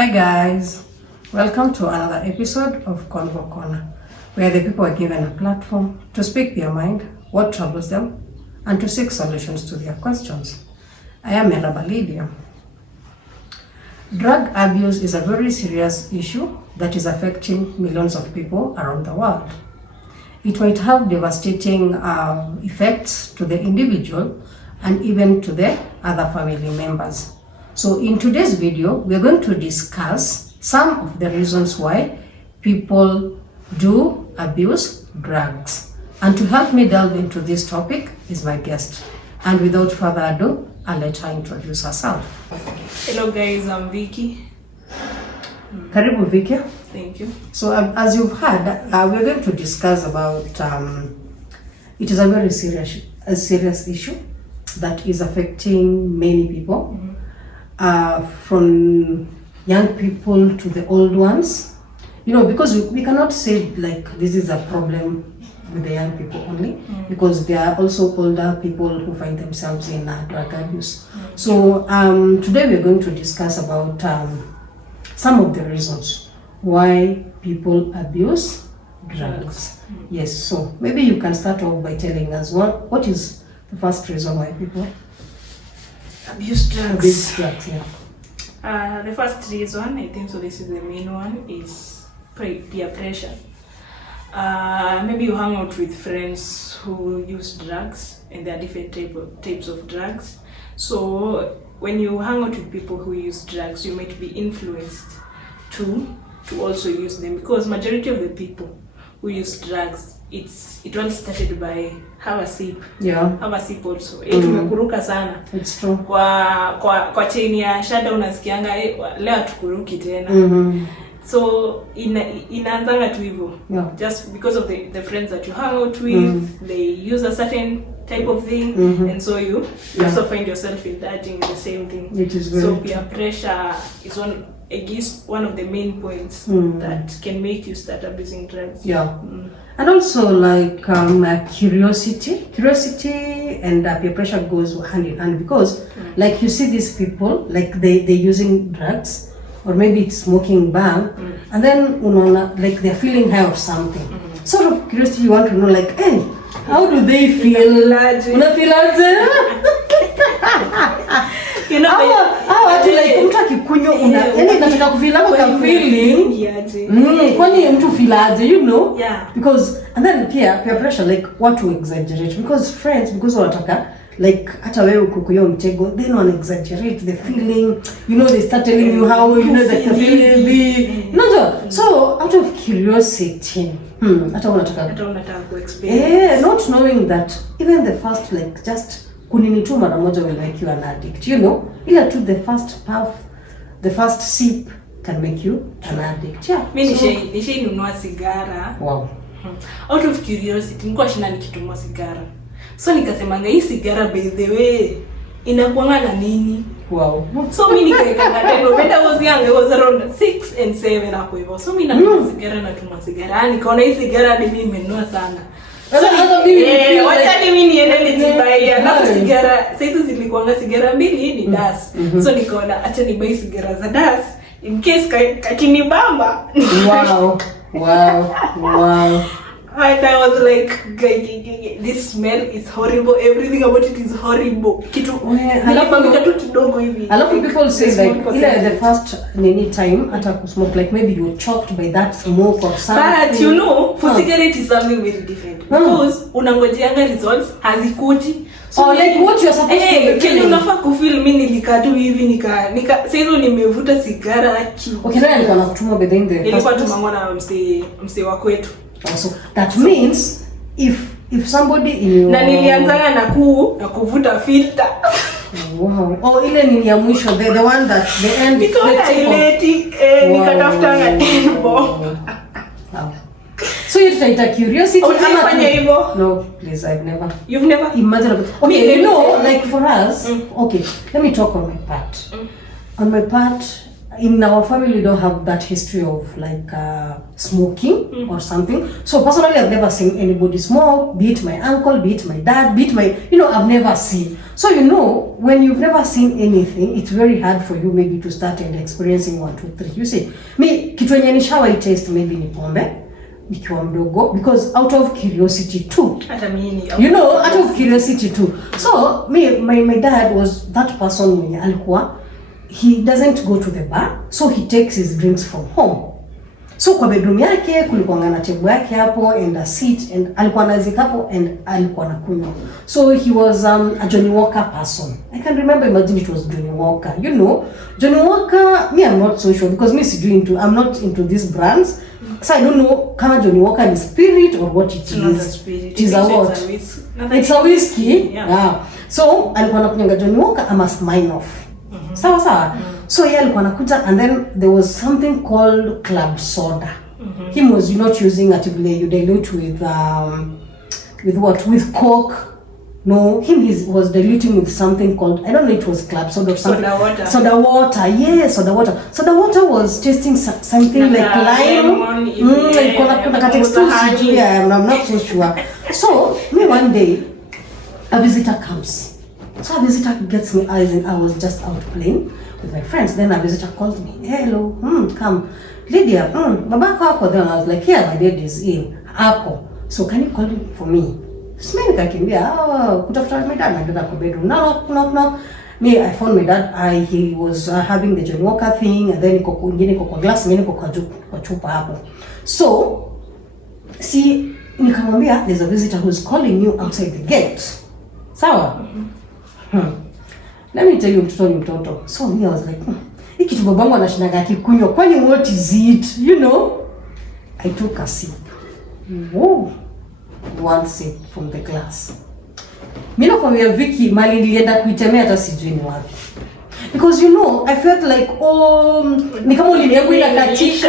Hi guys, welcome to another episode of Convo Corner, where the people are given a platform to speak their mind, what troubles them, and to seek solutions to their questions. I am Meraba Lydia. Drug abuse is a very serious issue that is affecting millions of people around the world. It might have devastating effects to the individual and even to the other family members. So in today's video, we're going to discuss some of the reasons why people do abuse drugs. And to help me delve into this topic is my guest. And without further ado, I'll let her introduce herself. Hello guys, I'm Vicky. Karibu Vicky. Thank you. So as you've heard, we're going to discuss about, it is a very serious issue that is affecting many people. Mm-hmm. From young people to the old ones, because we cannot say like this is a problem with the young people only, because there are also older people who find themselves in drug abuse. So today we're going to discuss about some of the reasons why people abuse drugs. Yes, so maybe you can start off by telling us what is the first reason why people abuse drugs. Yeah. The first reason, I think so this is the main one, is peer pressure. Maybe you hang out with friends who use drugs, and there are different types of drugs. So when you hang out with people who use drugs, you might be influenced to also use them, because majority of the people who use drugs, it all started by have a sip. Yeah. Have a sip also. Tumekuruka sana. It's true. Kwa chini ya shada unasikianga leo tukuruki tena. So inaanzanga tu hivyo. Yeah. Just because of the friends that you hang out with, they use a certain type of thing, and so you also find yourself indulging in the same thing. It is very so peer pressure is one of the main points that can make you start abusing drugs. Yeah. And also like curiosity and peer pressure goes hand in hand, because like you see these people like they're using drugs, or maybe it's smoking bang, and then like they're feeling high or something. Sort of curiosity, you want to know like, hey, how do they feel? Mtu akikunywa unataka kufeel ka feeling. Kwani mtu feel aje, because and then peer pressure, like what to exaggerate, because friends, because wanataka like hata wewe ukukuyo mtego, then wana exaggerate the feeling, they start telling you how that the feeling be. So out of curiosity, hata unataka ku experience, not knowing that even the first like just kunini tu mara moja will make you an addict, ila to the first puff, the first sip can make you an addict. Yeah. Mimi nishainunua sigara. Wow. Out of curiosity, nilikuwa shina nikitumwa sigara. So nikasema hii sigara by the way inakuanga na nini? Wow. So mimi nikaeka ngatendo, when I was young, I was around 6 and 7 hapo hivyo. So mimi natumwa sigara, nikaona hii sigara ni mimi nimenunua sana. Wacha mimi niende nijibaia. Alafu sigara, sasa zilikuanga sigara mbili ni das. So nikaona acha nibai sigara za das in case kakinibamba. Wow. And I was like, this smell is horrible. Everything about it is horrible. Alafu people say like the first time ata kusmoke, like maybe you were choked by that smoke or something. But for cigarette is something very different. Because unangojeanga results hazikuji. So like what you're supposed to feel. Unafaa kufeel mimi nilikaa tu hivi sasa hizo nimevuta sigara aki. Okay, na nilikuwa nakutuma bedeng the. Nilikuwa tumangwa na mse wa kwetu. Also, that means if somebody in your... Na nilianzanga na kuvuta filter. Wow. Ile ni ya mwisho, the one that the end. Nikatafuta tembo. Wow. So you try to curiosity. Unafanya hivyo? No, please, I've never. You've never? Imagine. Okay, like for us, okay, let me talk on my part. On my part, in our family we don't have that history of like smoking or something. So personally, I've never seen anybody smoke, be it my uncle, be it my dad, be it my, I've never seen. So when you've never seen anything, it's very hard for you maybe to start and experiencing 1, 2, 3. You see, me kitu yenye nishawahi taste maybe ni pombe nikiwa mdogo, because out of curiosity too. Out of curiosity too. So my dad was that person mwenye alikuwa, he doesn't go to the bar, so he takes his drinks from home. So kwa bedroom yake kulikuwa na table yake hapo and a seat, and alikuwa anazika hapo and alikuwa anakunywa. So he was a Johnny Walker person. I can remember, imagine it was Johnny Walker. Johnny Walker, me I'm not so sure because I'm not into these brands. So I don't know kama Johnny Walker is spirit or what it is. Not a spirit. It is a what? It's a whiskey. Yeah. So alikuwa anakunywa Johnny Walker ama Smirnoff. Sawa. So yeye alikuwa anakuja, and then there was something called club soda. Him was not using at you dilute with what? With Coke. No, he was diluting with something called, I don't know, it was club soda or something. Soda water. Yes, soda water. Soda water was tasting something like lime. I'm not so sure. So me one day, a visitor comes. So a visitor gets me eyes, and I was just out playing with my friends. Then a visitor called me. Hello, come. Lydia, babako ako. Then I was like, yeah, my dad is in. Ako. So can you call him for me? So mimi nikakimbia, kutafuta my dad, naenda kwa bedroom. No. Me, I found my dad. He was having the Johnny Walker thing, and then niko kwa glass, ngine kwa chupa hapo. So, see, nikamwambia, there's a visitor who's calling you outside the gate. Sawa? Let me tell you, mtoto ni mtoto. So me, I was like, hii kitu babangu anashindaga akikunywa, kwani what is it? I took a sip. Whoa. One sip from the glass. Mimi nakwambia Vicky, mali nilienda kuitemea hata sijui ni wapi. Because I felt like, ni kama ulimi yangu inakatika.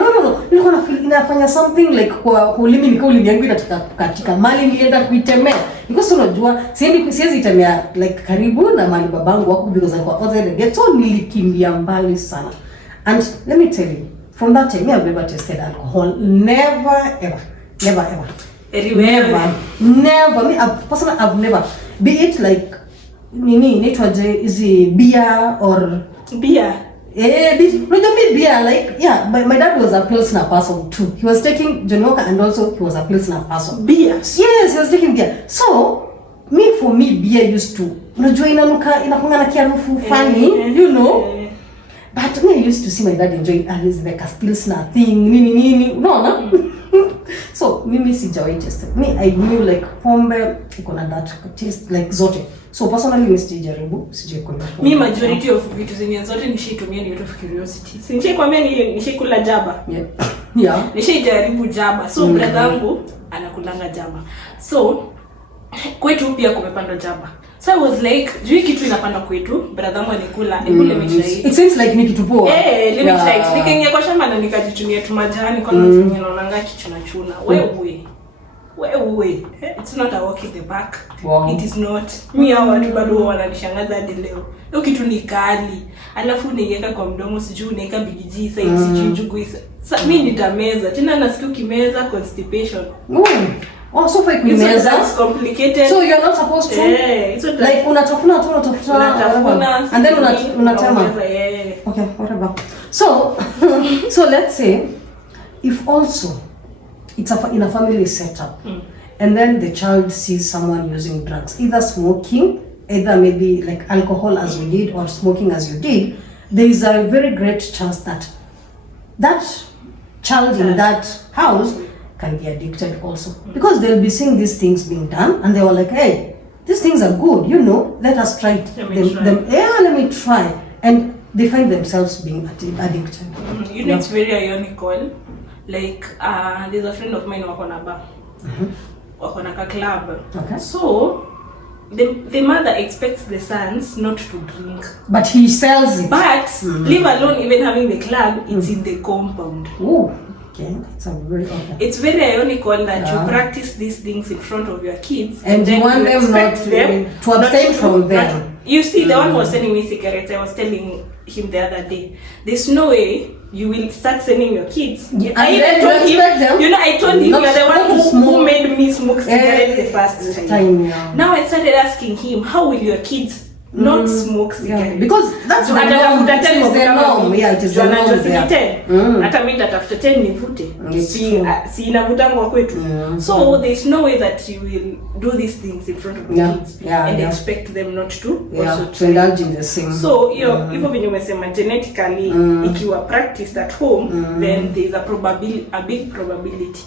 No. Nilikuwa na feel inafanya something like kwa ulimi, ni kama ulimi yangu inataka kukatika. Mali nilienda kuitemea. Because unajua, siwezi itemea like karibu na mali babangu wako, because alikuwa outside the gate. So nilikimbia mbali sana. And let me tell you, from that time, I've never tasted alcohol. Never ever. Never. Me, personally, I've never. Be it like inaitwaje hizi beer or beer. Beer, like, yeah, my dad was a Pilsner person too. He was taking Johnny Walker, and also he was a Pilsner person. Beer? Yes, he was taking beer. So, for me, beer used to, unajua inakunga na kiarufu funny, But me, I used to see my dad enjoy like a Pilsner thing, no. So, mimi sijawahi taste. I knew like pombe iko na that taste like zote. So personally, mimi sijaribu, sijaikunywa. Mimi majority of vitu zenye zote nishitumia ni out of curiosity. Nishikwambia nishikula jaba. Yeah. Nishijaribu jaba. So brother yangu anakulanga jaba. So kwetu pia kumepandwa jaba. So I was like, juu kitu inapanda kwetu, brother yangu anikula, let me try it. It seems like ni kitu poa. Let me try it. Nikaingia kwa shamba na nikajitumia tu majani kwa nini naonanga kichuna. Wewe. It's not a walk in the park. Wow. It is not. Mimi hao watu bado wananishangaza hadi leo. Hiyo kitu ni kali. Alafu unaiweka kwa mdomo, sijui unaweka bigiji side, sijui njugu. Sasa mimi nitameza. Tena nasikia ukimeza constipation. So for kumeza. That's complicated. So you're not supposed to. It's not like unatafuna and then unatema. Okay, whatever. So let's say if also it's in a family setup, and then the child sees someone using drugs, either smoking, either maybe like alcohol as we did, or smoking as you did, there is a very great chance that child in that house can be addicted also, because they'll be seeing these things being done, and they were like, hey, these things are good, let us try it. Let me try, and they find themselves being addicted. It's very ironical. Like there's a friend of mine wako na bar, wako na club. Okay. So the mother expects the sons not to drink, but he sells it. But leave alone even having the club, it's in the compound. Ooh. Okay, it's a very okay. It's very ironical that Yeah. you practice these things in front of your kids And you then want them expect not to them abstain from them. You see, the one who was sending me cigarettes, I was telling him the other day, there's no way you will start sending your kids. Yeah, I and even then told you expect him, them you know, I told him not you're the one to who smoke. made me smoke cigarette the first time. Yeah. Now I started asking him, how will your kids not smoke cigarettes? Yeah. Because that's So the norm. atatafuta It 10 is the kama norm. mimi. Yeah, it is So the norm anajua there. si 10. Hata mimi nitatafuta 10 nivute. It's Si true. si inavutangwa kwetu. So there's no way that you will do these things in front of the Yeah. kids Yeah, and yeah. expect them not to Yeah, also to indulge in the same. so hivyo venye umesema genetically ikiwa practiced at home then there's a big probability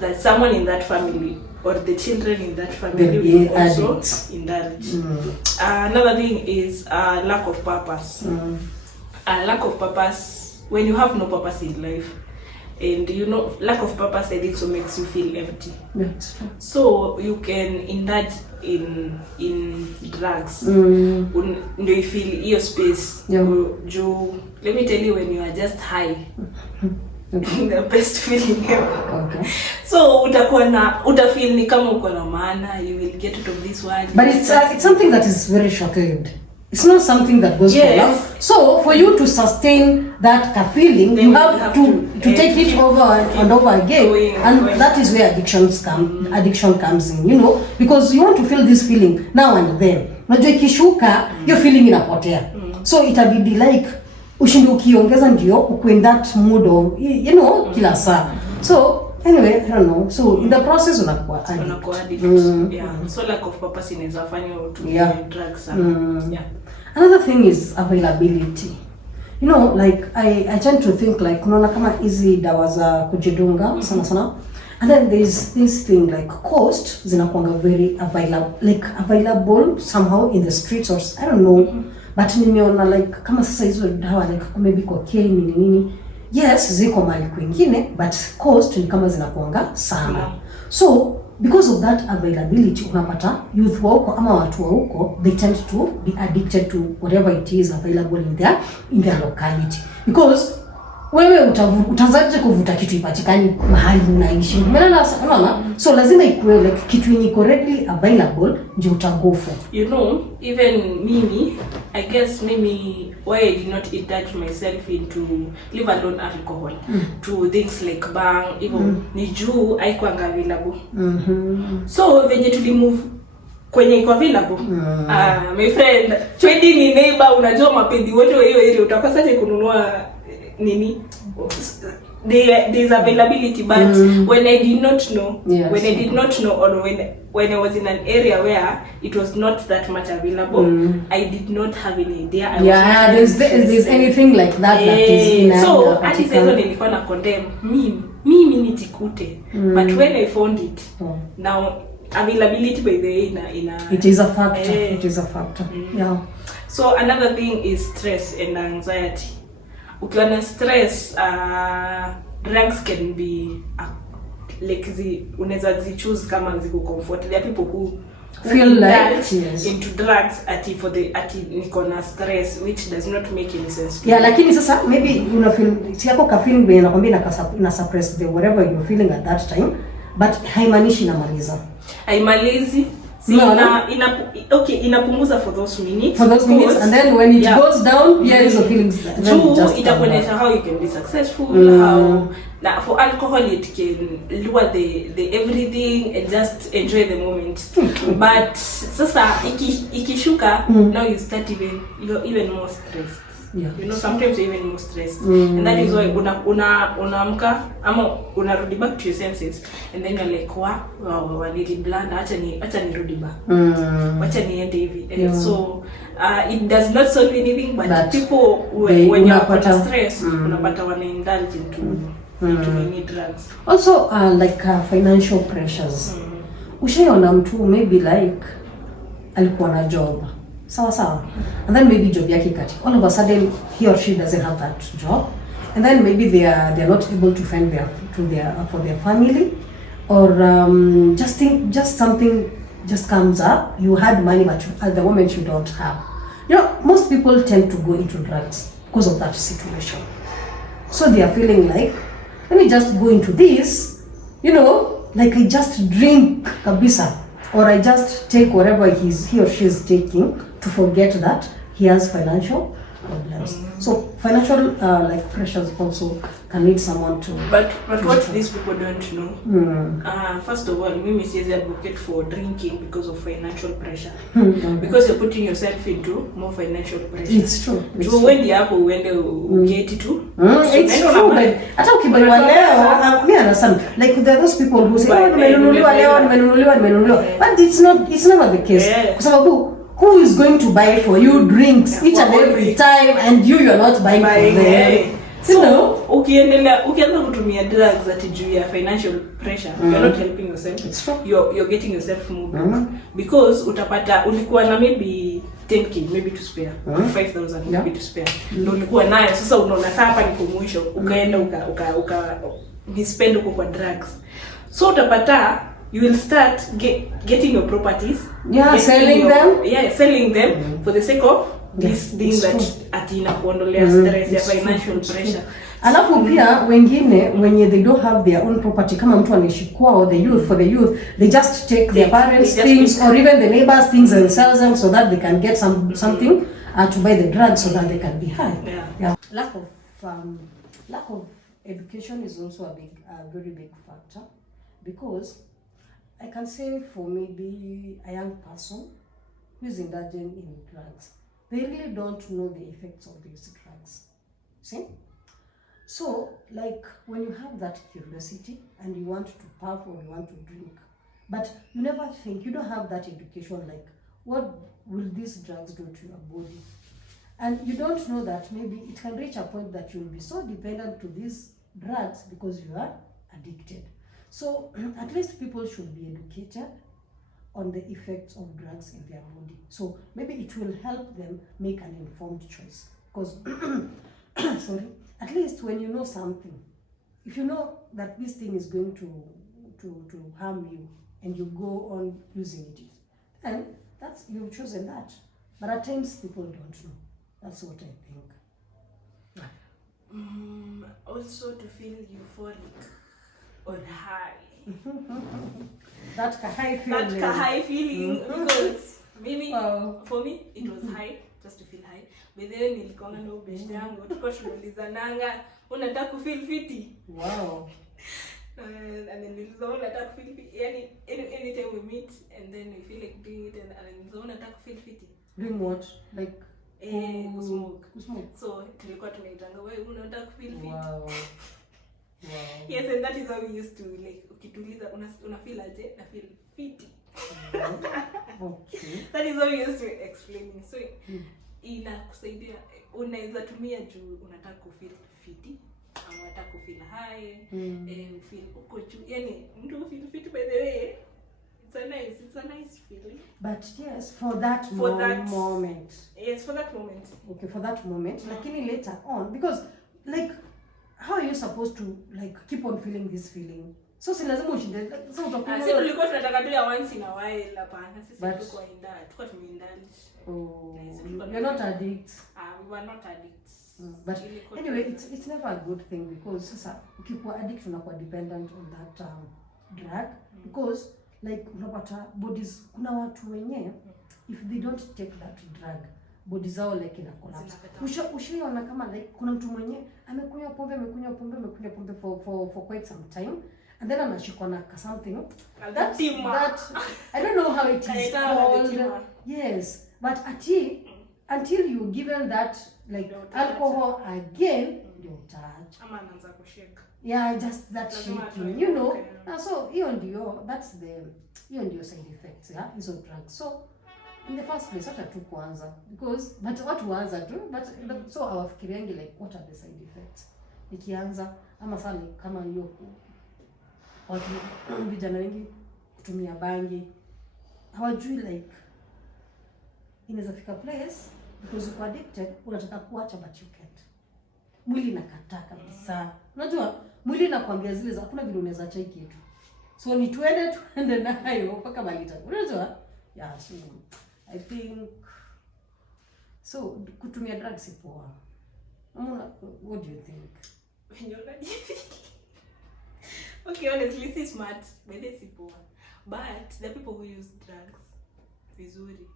that someone in that family or the children in that family They'll be will also addicts. indulge. Another thing is lack of purpose. Lack of purpose, when you have no purpose in life, and you know, lack of purpose I think so makes you feel empty. That's true. So you can indulge in drugs ndio you feel hiyo space. Yeah. Let me tell you, when you are just high the best feeling ever. Okay. So utafeel ni kama uko na maana, you will get out of this world. But it's something that is very short-lived. It's not something that goes for Yes. long. So for you to sustain that feeling, Then you you have have to to take it over and over again, going, and going. that is where addiction comes in. You know, because you want to feel this feeling now and then. Unajua ikishuka, your feeling inapotea. So itabidi like ushinde ukiongeza ndio uko in that mood of you know kila saa. So anyway, I don't know. So in the process unakuwa addict. Yeah. So lack of purpose inaweza fanya to Yeah. drugs. Yeah. Another thing is availability. You know, like I tend to think like unaona kama hizi dawa za kujidunga sana. And then there's this thing like cost zinakuanga very available somehow in the streets or I don't know. But nimeona like kama sasa hizo dawa like maybe cocaine nini. Yes, ziko mali kwingine but cost ni kama zinakuanga sana. Yeah. So because of that availability unapata youth wa huko ama watu wa huko they tend to be addicted to whatever it is available in their locality, because wewe utazaje kuvuta kitu ipatikani mahali unaishi. Unaona, so lazima ikuwe like kitu ni correctly available ndio utagofu. You know, even mimi, I guess maybe why I did not indulge myself into leave alone alcohol to things like bang, even ni juu haikuanga available. So venye tulimove kwenye iko available. My friend, trading ni neighbor, unajua mapendi wote wa hiyo area utakosaje kununua nini? There's availability, but when I did not know, yes. when I did not know, or when I was in an area where it was not that much available, I did not have any idea. There's anything like that that is in so hadi sasa nilikuwa na condemn mimi nijikute, but when I found it now, availability by the way it is a factor. It is a factor. Yeah. So another thing is stress and anxiety. Ukiwa na stress, drugs can be like unaweza choose kama ziko comfort. There are people who feel like into drugs niko na stress, which does not make any sense. Yeah, lakini sasa maybe una feel yako ka feeling vile nakwambia ina suppress the whatever you're feeling at that time, but haimaanishi inamaliza. Haimalizi. Inapunguza for those minutes. And then when it goes down, here is the feelings. Itakuonyesha how you can be successful, how for alcohol it can lower the everything and just enjoy the moment. But sasa ikishuka, now you start you're even more stressed. Yeah. You know, sometimes you're even more stressed. And that is why unaamka ama unarudi back to your senses, and then you're like wow nili blanda, acha nirudi back. Acha niende hivi. So it does not solve anything, but people when you are stress unapata wana indulge into many drugs. Also like financial pressures. Ushaiona mtu maybe like alikuwa na job sawa, and then maybe job yake kati, all of a sudden he or she doesn't have that job, and then maybe they are not able to fend for their family, or just something just comes up. You had money but at the moment you don't have. You know, most people tend to go into drugs because of that situation. So they are feeling like let me just go into this, you know, like I just drink kabisa, or I just take whatever he or she is taking to forget that he has financial problems. So financial like pressures also can lead someone to. But what these people don't know, first of all, Mimi says advocate for drinking because of financial pressure, because you're putting yourself into more financial pressure. It's true. So when the apple when they get it too, it's true. But hata ukibaiwa leo, me understand. Like there are those people who say, oh, nimenunuliwa leo, but it's never the case. Kwa sababu who is going to buy for you drinks each and every time, and you're not buying for them? So ukianza kutumia drugs that juu ya financial pressure, you're not helping yourself. It's true. You're getting yourself moved because utapata ulikuwa na maybe 10k maybe to spare 5,000 maybe to spare, ndio ulikuwa nayo. Sasa unaona hapa niko mwisho, ukaenda uka spend uko kwa drugs, so utapata you will start getting your properties, selling them for the sake of this thing that atina kuondolea stress ya financial pressure. Alafu pia wengine when they don't have their own property, kama mtu anaishi kwao, for the youth they just take their parents things or even the neighbors things and sell them so that they can get something to buy the drugs so that they can be high. Lack of education is also a very big factor, because I can say for maybe a young person who is indulging in drugs, they really don't know the effects of these drugs. See? So, like when you have that curiosity and you want to puff or you want to drink, but you never think, you don't have that education, like what will these drugs do to your body? And you don't know that maybe it can reach a point that you will be so dependent to these drugs because you are addicted. So at least people should be educated on the effects of drugs in their body. So maybe it will help them make an informed choice. Because, sorry, at least when you know something, if you know that this thing is going to harm you and you go on using it, then you've chosen that. But at times people don't know. That's what I think. Also to feel euphoric or high. That high feeling. Because maybe for me it was high, just to feel high. But then nilikonga na ubeshte yangu tuko tunaulizananga unataka kufeel fiti. Wow. And then nilizo unataka kufeel fiti. Yani anytime we meet and then we feel like doing it, and nilizo unataka kufeel fiti. Doing what? Like smoke. So tulikuwa tunaitanga wewe unataka kufeel fiti. Wow. Yes, and that is how we used to, like, ukituliza una feel aje na feel fiti. Okay. That is how we used to explain. So inakusaidia, unaweza tumia juu unataka kufeel fiti au unataka kufeel high, feel uko juu. Yani mtu feel fiti, by the way, it's a nice feeling. But yes, for that moment. Yes, for that moment. Okay, for that moment. Lakini later on, because like how are you supposed to like keep on feeling this feeling? So si lazima ushinde. So utakuwa sisi tulikuwa tunataka tu ya once in a while hapana. Sisi tulikuwa tumeindulge. Oh, you're not addicts. We were not addicts. But anyway, it's never a good thing, because sasa ukikuwa addict unakuwa dependent on that drug, because like unapata bodies, kuna watu wenye if they don't take that drug, body zao like ina collapse. Ushiona kama like kuna mtu mwenye amekunywa pombe for quite some time, and then anashikwa na something that I don't know how it is called. Yes, but until you given that like alcohol again, you touch. Ama anaanza kushake. Yeah, just that shaking, you know. So hiyo ndio side effects ya hizo drugs. So in the first place, hata tu kuanza, because but watu waanza tu, but so hawafikiriangi like what are the side effects. Nikianza ama sana kama hiyo watu vijana wengi kutumia bangi, hawajui like inaweza fika place because you're addicted, unataka kuacha but you can't. Mwili inakataa kabisa. Unajua mwili inakwambia zile za hakuna vile unaweza acha kitu. So ni tuende nayo mpaka malita. Unajua? Yeah, so I think so kutumia drugs si poa. What do you think? Okay, honestly, si smart, but si poor. But the people who use drugs, vizuri.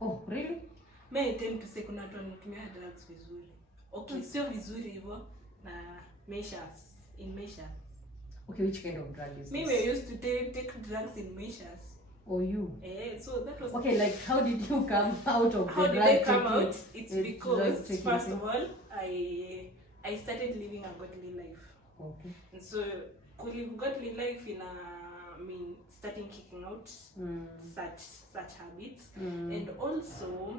Oh, really? May I tend to say kuna watu wanatumia drugs vizuri. Okay, sio vizuri hivyo na measures, in measures. Okay, which kind of drug is Me, this? we used to take drugs in measures. Or you? So that was... Okay, like how did you come out of how the did drug I come taking- out? It's because, taking first thing? of all, I started living a godly life. Okay. And so, could live godly life in starting kicking out such habits. And also,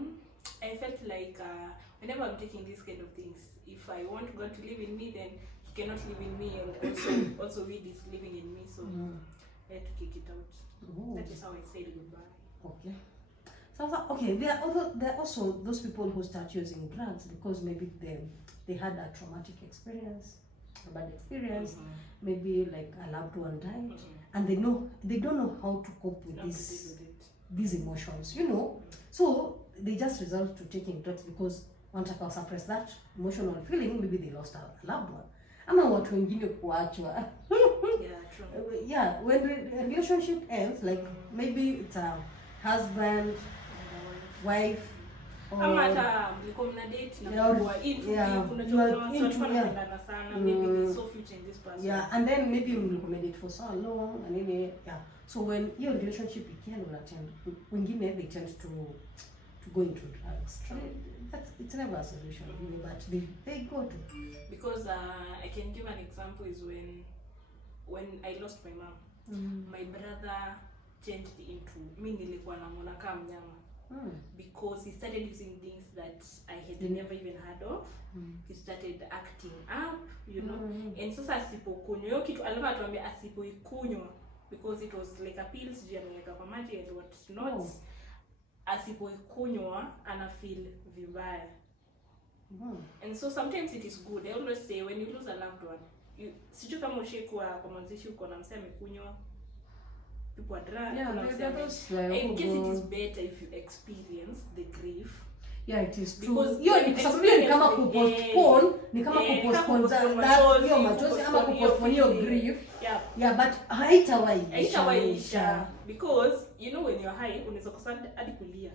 I felt like whenever I'm taking these kind of things, if I want God to live in me, then He cannot live in me, and also weed is living in me. So I had to kick it out. Ooh. That is how I said goodbye. Okay. So okay, there are also those people who start using drugs because maybe they had a traumatic experience, a bad experience, maybe like a loved one died, and they don't know how to cope with these emotions, you know. So they just resort to taking drugs because want to suppress that emotional feeling. Maybe they lost a loved one. Ama watu wengine kuachwa. Yeah, true. Yeah, when the relationship ends, like maybe it's a husband, wife, or ama hata mlikuwa mna date na mlikuwa into sana, maybe they saw future in this person. Yeah, and then maybe mlikuwa for so long and then so when your relationship ikienda wengine they tend to go into drugs. It's never a solution, but they go to. Because I can give an example is when I lost my mom, my brother changed into me nilikuwa namwona kama mnyama. Because he started using things that I had never even heard of. He started acting up, you know. And sasa asipokunywa hiyo kitu alikuwa atuambia asipoikunywa because it was like a pill sijui ameweka kwa maji and what not. Asipoikunywa ana feel vibaya. And so sometimes it is good. I always say when you lose a loved one, sijui kama ushikuwa kwa mwanzishi uko na msema amekunywa, people are drunk. In case it is better if you experience the grief. Yeah, it is true. Because ni kama kupostpone, ni kama kupostpone that hiyo machozi ama kupostpone hiyo grief. Yeah, but haitawaisha. Because you know when you're high, unaweza kosa hadi kulia.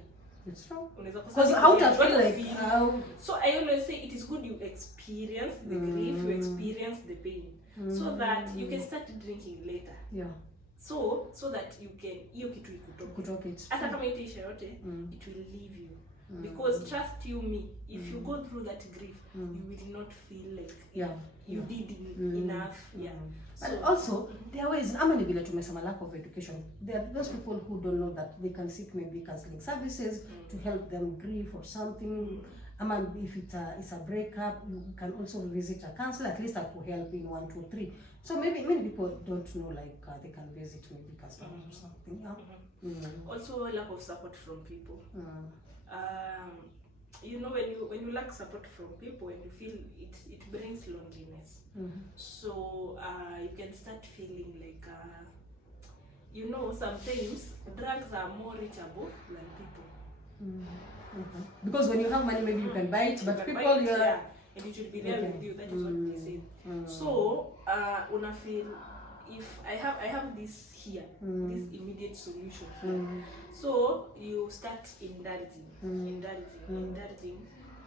It's true. Because how to feel like so I always say it is good you experience the grief, you experience the pain, so that you can start drinking later. Yeah. So that you can hiyo kitu ikutoke. Hata kama itaisha yote, it will leave you. Because trust you me, if you go through that grief, you will not feel like you did enough. But also there are ways. Ama ni vile tumesema lack of education. There are those people who don't know that they can seek maybe counseling services to help them grieve or something. Ama if it's a breakup, you can also visit a counselor. At least that will help in 1, 2, 3. So maybe many people don't know like they can visit maybe counselor or something. Also lack of support from people. You know when you lack support from people and you feel it brings loneliness. So you can start feeling like you know sometimes drugs are more reachable than people. Because when you have money maybe you can buy it, but people and it should be there with you. That is what they say. So una feel if I have this here, this immediate solution. So you start indulging,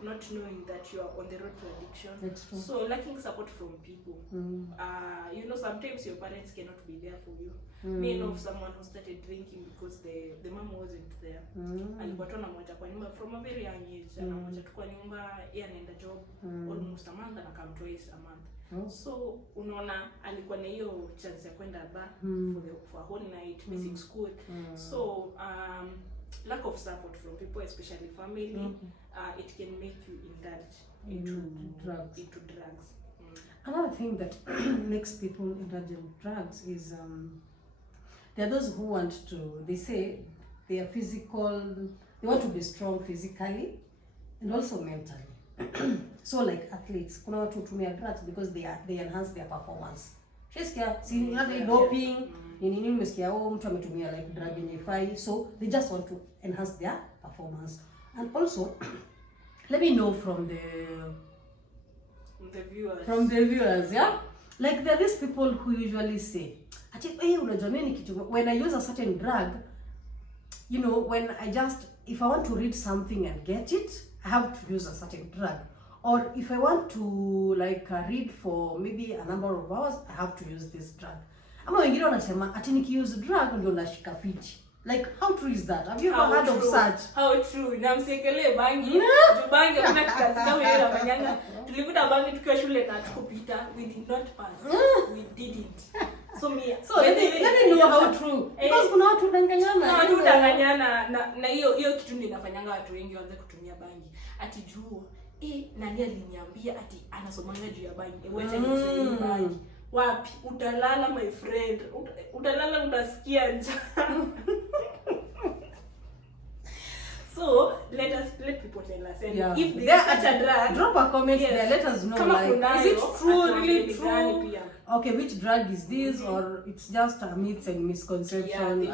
not knowing that you are on the road to addiction. So lacking support from people. You know, sometimes your parents cannot be there for you. Me know of someone who started drinking because the mom wasn't there. Alikuwa tu anamwacha kwa nyumba from a very young age. Anamwacha tu kwa nyumba, yeye anaenda job almost a month and come twice a month. So unaona alikuwa na hiyo chance ya kwenda bar for a whole night, missing school. So lack of support from people, especially family, it can make you indulge into drugs. Another thing that makes people indulge in drugs is there are those who want to, they say they are physical, they want to be strong physically and also mentally. So like athletes, kuna watu hutumia drugs because they enhance their performance. Shesikia, si hata doping, nini umesikia mtu ametumia like drug yenye haifai, so they just want to enhance their performance. And also let me know from the viewers, yeah? Like there are these people who usually say, unajua mimi kitu, when I use a certain drug, you know, when if I want to read something and get it, I have to use a certain drug. Or if I want to read for maybe a number of hours, I have to use this drug. Ama wengine wanasema ati nikiuse drug ndio nashika fiti. Like, how true is that? Have you ever heard of such? How true? Na msekele bangi. Bangi kuna kazi kama ile inafanyanga. Tulivuta bangi tukiwa shule na tukupita. We did not pass. We didn't. So let me know how true. Because kuna watu danganyana. Na watu danganyana na hiyo kitu ndio inafanyanga watu wengi waanze kutumia bangi. Ati juu nani aliniambia ati anasomanga juu ya bangi. Wacha nitumie bangi. Wapi? Utalala my friend. Utalala utasikia njaa. So let people tell us if there is such a drug, drop a comment there, let us know, is it true, really true? Okay, which drug is this, or it's just a myth and misconception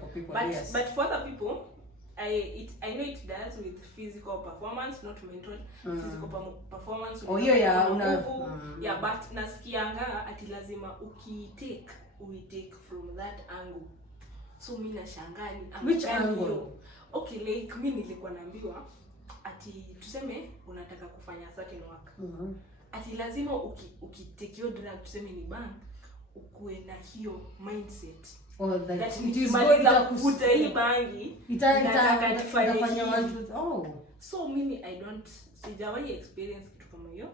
for people. But for other people, I know it does with physical performance, not mental. Physical performance. But nasikianga ati lazima we take from that angle. So mimi nashangani which angle? Okay, like mimi nilikuwa naambiwa ati tuseme unataka kufanya certain work. Ati lazima ukitake your drug, tuseme ni bank, ukuwe na hiyo mindset. Or that it is going to kufuta hii bangi itafanya watu. So mimi sijawahi experience kitu kama hiyo.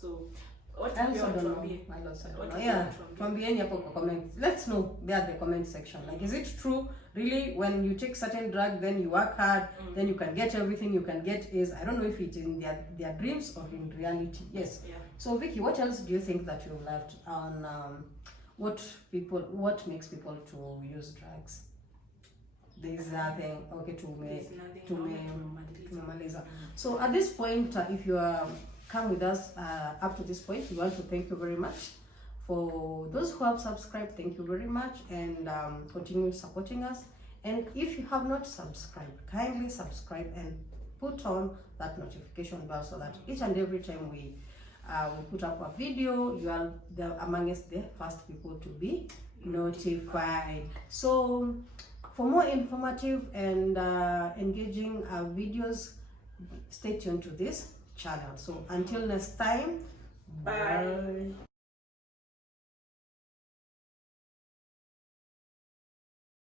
So what I don't know. Yeah, tuambieni hapo kwa comment. Let's know there at the comment section. Like, is it true really when you take certain drug, then you work hard, then you can get everything you can get? I don't know if it's in their dreams or in reality. Yes. Yeah. So Vicky, what else do you think that you left on what makes people to use drugs? There is nothing. Okay, to normalize. So at this point, if you are come with us up to this point, we want to thank you very much. For those who have subscribed, thank you very much, and continue supporting us. And if you have not subscribed, kindly subscribe and put on that notification bell so that each and every time we put up a video, you are amongst the first people to be notified. So for more informative and engaging videos, stay tuned to this channel. So until next time, bye.